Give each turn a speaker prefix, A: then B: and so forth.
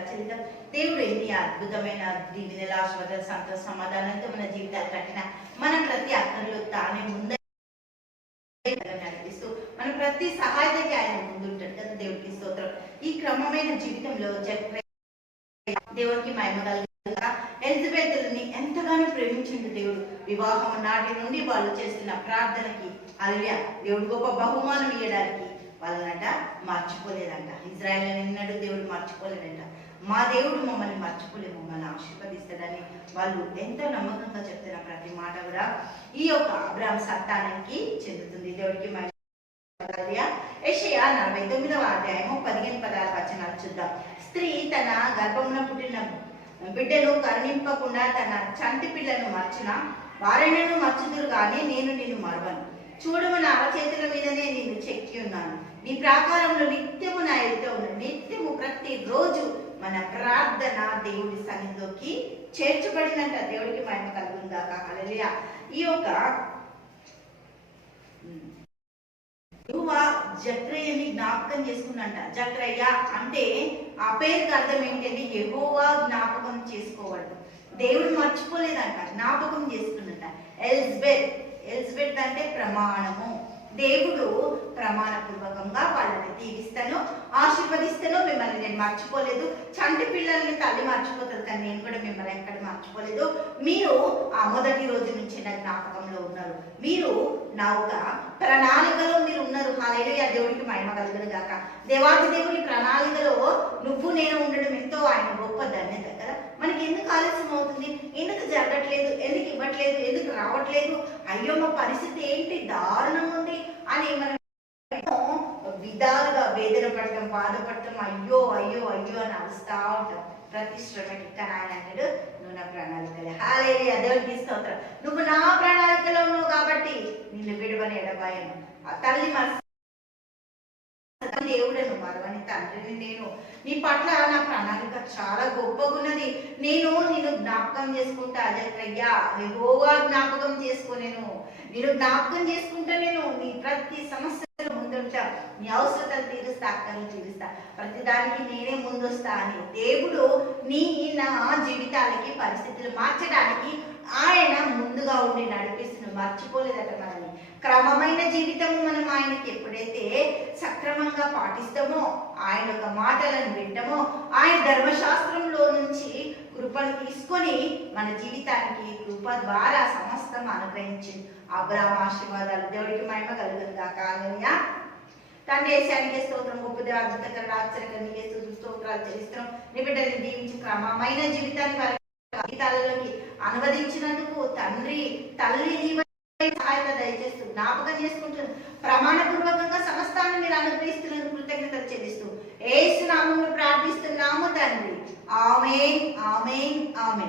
A: చరిత్ర దేవుడు ఎన్ని అద్భుతమైన దీవెనల ఆశీర్వాద సంతోష సమాధానంతో మన జీవితాలు కట్టిన మన ప్రతి అక్కర్లో తానే ముందే నడిపిస్తూ మన ప్రతి సహాయతకి ఆయన ముందుంటాడు కదా దేవుడికి స్తోత్రం. ఈ క్రమమైన జీవితంలో జక్రే దేవుడికి మహిమ కలుగుతుందా? ఎంతగానో ప్రేమించిండు దేవుడు. వివాహం నాటి నుండి వాళ్ళు చేస్తున్న ప్రార్థనకి అలవ్య దేవుడు గొప్ప బహుమానం ఇవ్వడానికి వాళ్ళనట మర్చిపోలేదంట. ఇజ్రాయల్ నిన్నడు దేవుడు మర్చిపోలేదంట మా దేవుడు మమ్మల్ని మర్చిపోలేదు మమ్మల్ని ఆశీర్వదిస్తాడని వాళ్ళు ఎంతో నమ్మకంగా చెప్తున్న ప్రతి మాట కూడా ఈ యొక్క అబ్రాహ్మ సంతానానికి చెందుతుంది. దేవుడికి మహిమ యెషయా నలభై తొమ్మిదవ అధ్యాయము పదిహేను పదాల వచనాలు చూద్దాం. స్త్రీ తన గర్భమున పుట్టిన బిడ్డను కరుణింపకుండా తన చంటి పిల్లను మర్చిన వారినను మర్చుదురు కానీ నేను నిన్ను మరవను. చూడము నా అరచేతుల మీదనే నేను చెక్కి ఉన్నాను. నీ ప్రాకారంలో నిత్యము నా ఎదుట ఉన్నాను నిత్యము ప్రతి రోజు మన ప్రార్థన దేవుడి సన్నిధిలోకి చేర్చబడినంట. దేవుడికి మహిమ కలుగుందాక హల్లెలూయా. ఈ యొక్క యువ జక్రయ్యని జ్ఞాపకం చేసుకున్నంట. జక్రయ్య అంటే ఆ పేరుకి అర్థం ఏంటంటే ఎగోవా జ్ఞాపకం చేసుకోవడం. దేవుడు మర్చిపోలేదంట. జ్ఞాపకం చేసుకున్నట. ఎల్స్బెత్ ఎలిజబెత్ అంటే ప్రమాణము. దేవుడు ప్రమాణపూర్వకంగా వాళ్ళని దీవిస్తాను ఆశీర్వదిస్తాను మిమ్మల్ని నేను మర్చిపోలేదు. చంటి పిల్లల్ని తల్లి మర్చిపోతుంది కానీ నేను కూడా మిమ్మల్ని ఎక్కడ మర్చిపోలేదు. మీరు ఆ మొదటి రోజు నుంచి నా జ్ఞాపకంలో ఉన్నారు. మీరు నా ఒక ప్రణాళికలో మీరు ఉన్నారు. హాలైన దేవుడికి మహిమ కలుగును గాక దేవాది దేవుని ప్రణాళికలో నువ్వు నేను ఉండడం ఎంతో ఆయన గొప్ప ధన్యత కదా మనకి ఎందుకు ఆలస్యం అవుతుంది ఎందుకు జరగట్లేదు ఎందుకు ఇవ్వట్లేదు ఎందుకు రావట్లేదు అయ్యో మా పరిస్థితి ఏంటి? దారుణంగా ఉంది అని మనం విధాలుగా వేదన పడటం బాధపడటం అయ్యో అయ్యో అయ్యో అని అరుస్తా ఉంటాం. ప్రతి శ్రమకి కానీ ఆయన అంటాడు నువ్వు నా ప్రణాళికలే. హాలే దేవుడికి స్తోత్రం. నువ్వు నా ప్రణాళికలో ఉన్నావు కాబట్టి నిన్ను విడవని ఎడబాయను. తల్లి మనసు దేవుడను మరవని తండ్రిని నేను. నీ పట్ల నా ప్రణాళిక చాలా గొప్పగున్నది. నేను నేను జ్ఞాపకం చేసుకుంటా అజయ్యా యెహోవా జ్ఞాపకం చేసుకోలేను నేను. జ్ఞాపకం చేసుకుంటా నేను. నీ ప్రతి సమస్యలు ముందుంటా నీ అవసరతలు తీరుస్తా అక్కలు తీరుస్తా. ప్రతి దానికి నేనే ముందొస్తా అని దేవుడు నీ నా జీవితాలకి పరిస్థితులు మార్చడానికి ఆయన ముందుగా ఉండి నడిపిస్తున్న మర్చిపోలేదట మనని క్రమమైన జీవితం సక్రమంగా పాటిస్తామో ఆయన యొక్క మాటలను వింటామో ఆయన ధర్మశాస్త్రంలో నుంచి కృపను తీసుకొని మన జీవితానికి కృప ద్వారా సమస్తం అనుగ్రహించింది అబ్రాహ్మ ఆశీర్వాదాలు దేవుడికి మహిమ కలుగును కాక హల్లెలూయా. తండ్రి ఏసానికి స్తోత్రం గొప్ప దేవాదితకర ఆశ్చర్యంగా నీకే స్తుతులు, స్తోత్రాలు చెల్లిస్తున్నాం. నీ బిడ్డని దీవించి క్రమమైన జీవితాన్ని వారి జీవితాలలోకి అనువదించినందుకు తండ్రి తల్లి సహాయత దయచేస్తూ జ్ఞాపకం చేసుకుంటుంది ప్రమాణపు అనుగ్రహిస్తున్నందుకు కృతజ్ఞతలు చెల్లిస్తూ ఏసు నామంలో ప్రార్థిస్తున్నాము తండ్రి. ఆమె ఆమె ఆమె